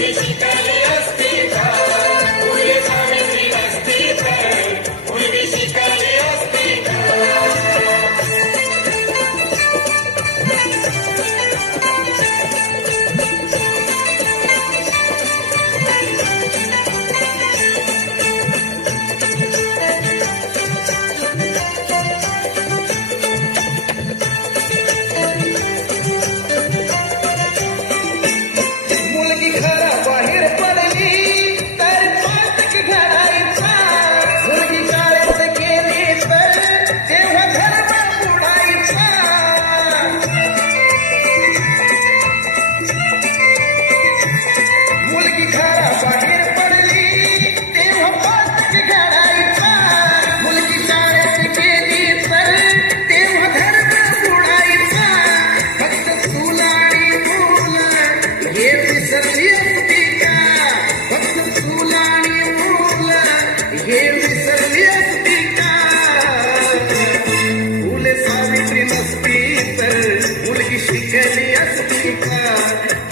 मुलगी शिकली असती का मुलगी शिकली असती का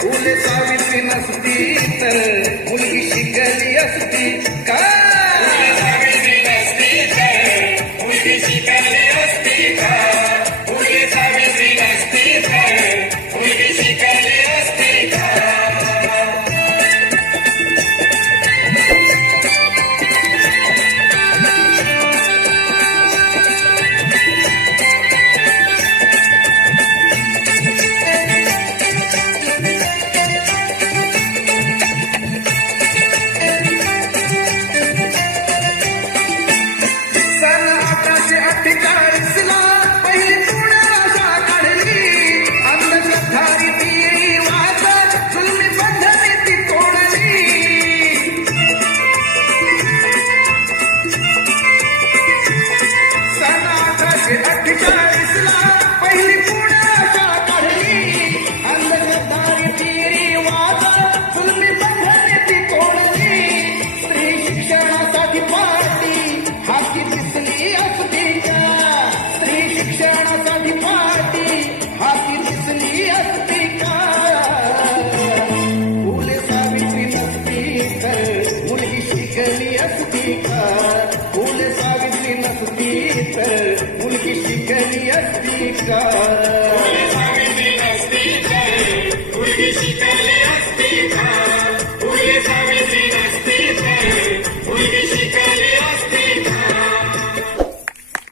मुलगी सावित्री नसती तर मुलगी शिकली असती का शिक्षणासाठी पाठी हाती दिसली असती का फुले सावित्री नसती तर मुलगी शिकली असती का फुले सावित्री नसती तर मुलगी शिकली असती का फुले सावित्री नसती तर मुलगी शिकली